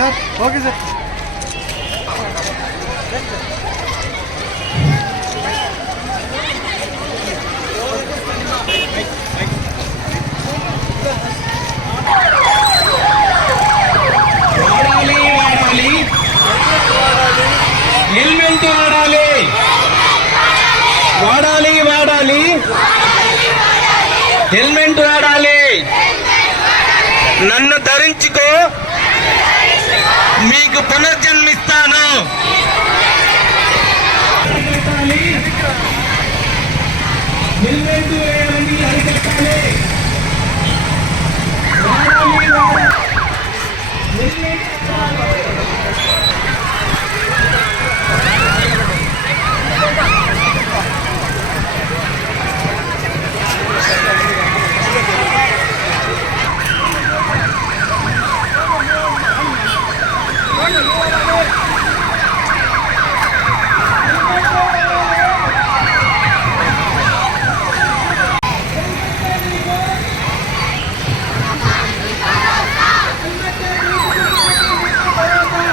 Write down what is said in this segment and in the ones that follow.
Sir. Okay sir. Helmet వాడాలి. వాడాలి వాడాలి. హెల్మెట్ వాడాలి. నన్ను ధరించుకో. నీకు పునర్జన్మిస్తాను. హెల్మెట్ వేయాలని అరికట్టాలి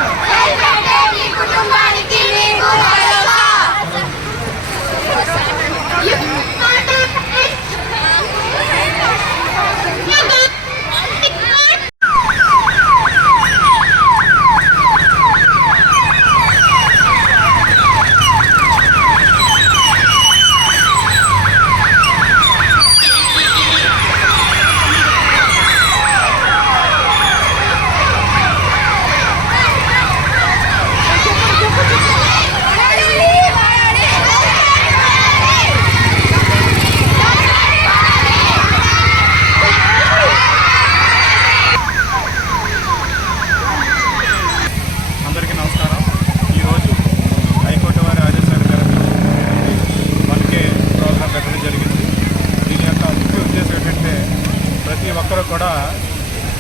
వాడాలి వాడాలి నీ కుటుంబానికి నీకు భరోసా అందరికీ నమస్కారం ఈరోజు హైకోర్టు వారి ఆదేశాల మేరకు వన్ కే ప్రోగ్రాం పెట్టడం జరిగింది దీని యొక్క ముఖ్య ఉద్దేశం ఏంటంటే ప్రతి ఒక్కరూ కూడా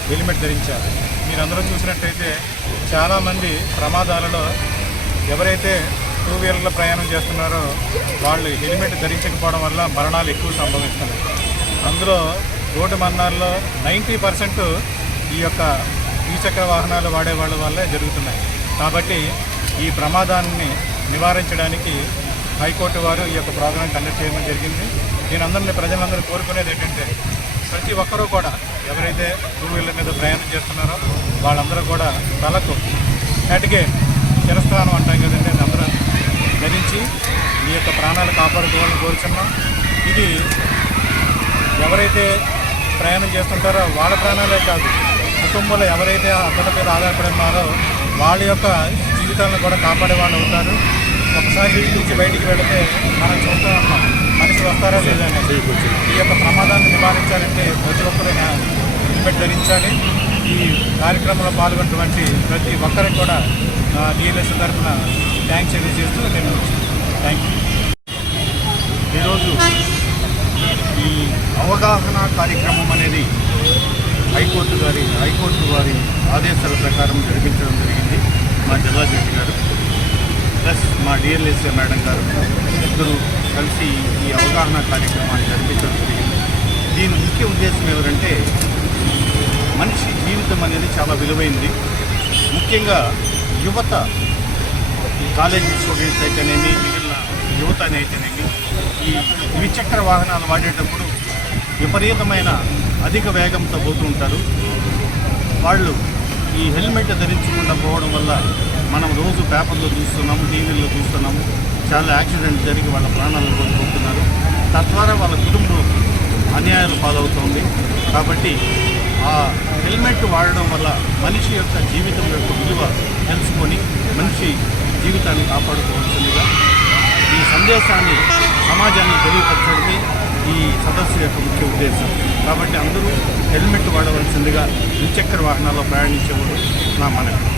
హెల్మెట్ ధరించాలి మీరందరూ చూసినట్టయితే చాలామంది ప్రమాదాలలో ఎవరైతే టూ వీలర్లో ప్రయాణం చేస్తున్నారో వాళ్ళు హెల్మెట్ ధరించకపోవడం వల్ల మరణాలు ఎక్కువ సంభవిస్తున్నాయి. అందులో రోడ్డు మరణాల్లో నైంటీ పర్సెంట్ ఈ యొక్క ద్విచక్ర వాహనాలు వాడే వాళ్ళ వల్లే జరుగుతున్నాయి. కాబట్టి ఈ ప్రమాదాన్ని నివారించడానికి హైకోర్టు వారు ఈ యొక్క ప్రోగ్రాం కండక్ట్ చేయడం జరిగింది. నేను అందరినీ ప్రజలందరూ కోరుకునేది ఏంటంటే ప్రతి ఒక్కరూ కూడా ఎవరైతే టూ వీలర్ మీద ప్రయాణం చేస్తున్నారో వాళ్ళందరూ కూడా తలకు అటుకే చిరస్థానం అంటాం కదండి అది అందరూ ధరించి ఈ యొక్క ప్రాణాలు కాపాడుకోవాలని కోరుచున్నాం. ఇది ఎవరైతే ప్రయాణం చేస్తుంటారో వాళ్ళ ప్రాణాలే కాదు కుటుంబంలో ఎవరైతే అందరి మీద ఆధారపడి ఉన్నారో వాళ్ళ యొక్క జీవితాలను కూడా కాపాడే వాళ్ళు అవుతారు ఒకసారి ఇంటి నుంచి బయటికి వెళితే మనం చూస్తూ ఉన్నాం మనిషి వస్తారా లేదా ఈ యొక్క ప్రమాదాన్ని నివారించాలంటే ప్రతి ఒక్కరూ హెల్మెట్ ధరించాలి ఈ కార్యక్రమంలో పాల్గొన్నటువంటి ప్రతి ఒక్కరికి కూడా డిఎల్ఎస్ తరఫున థ్యాంక్స్ తెలియజేస్తూ నేను థ్యాంక్ యూ. ఈరోజు ఈ అవగాహన కార్యక్రమం అనేది హైకోర్టు గారి హైకోర్టు వారి ఆదేశాల ప్రకారం జరిపించడం జరిగింది మా జిల్లా జడ్జి గారు ప్లస్ మా డిఎల్ఎస్ఏ మేడం గారు ఇద్దరు కలిసి ఈ అవగాహన కార్యక్రమాన్ని నడిపించడం జరిగింది. దీని ముఖ్య ఉద్దేశం ఎవరంటే మనిషి జీవితం అనేది చాలా విలువైంది. ముఖ్యంగా యువత ఈ కాలేజీ స్టూడెంట్స్ అయితేనేమి మిగిలిన యువత అయితేనేమి ఈ ద్విచక్ర వాహనాలు వాడేటప్పుడు విపరీతమైన అధిక వేగంతో పోతూ ఉంటారు. వాళ్ళు ఈ హెల్మెట్ ధరించకుండా పోవడం వల్ల మనం రోజు పేపర్లో చూస్తున్నాము టీవీల్లో చూస్తున్నాము. చాలా యాక్సిడెంట్ జరిగి వాళ్ళ ప్రాణాలను కోల్పోతున్నారు. తద్వారా వాళ్ళ కుటుంబం అన్యాయాలు పాలవుతుంది. కాబట్టి ఆ హెల్మెట్ వాడడం వల్ల మనిషి యొక్క జీవితం యొక్క విలువ తెలుసుకొని మనిషి జీవితాన్ని కాపాడుకోవాల్సిందిగా ఈ సందేశాన్ని సమాజానికి తెలియపరచడమే ఈ సదస్సు యొక్క ముఖ్య ఉద్దేశం. కాబట్టి అందరూ హెల్మెట్ వాడవలసిందిగా ద్విచక్ర వాహనాల్లో ప్రయాణించేవారు నా మనవి.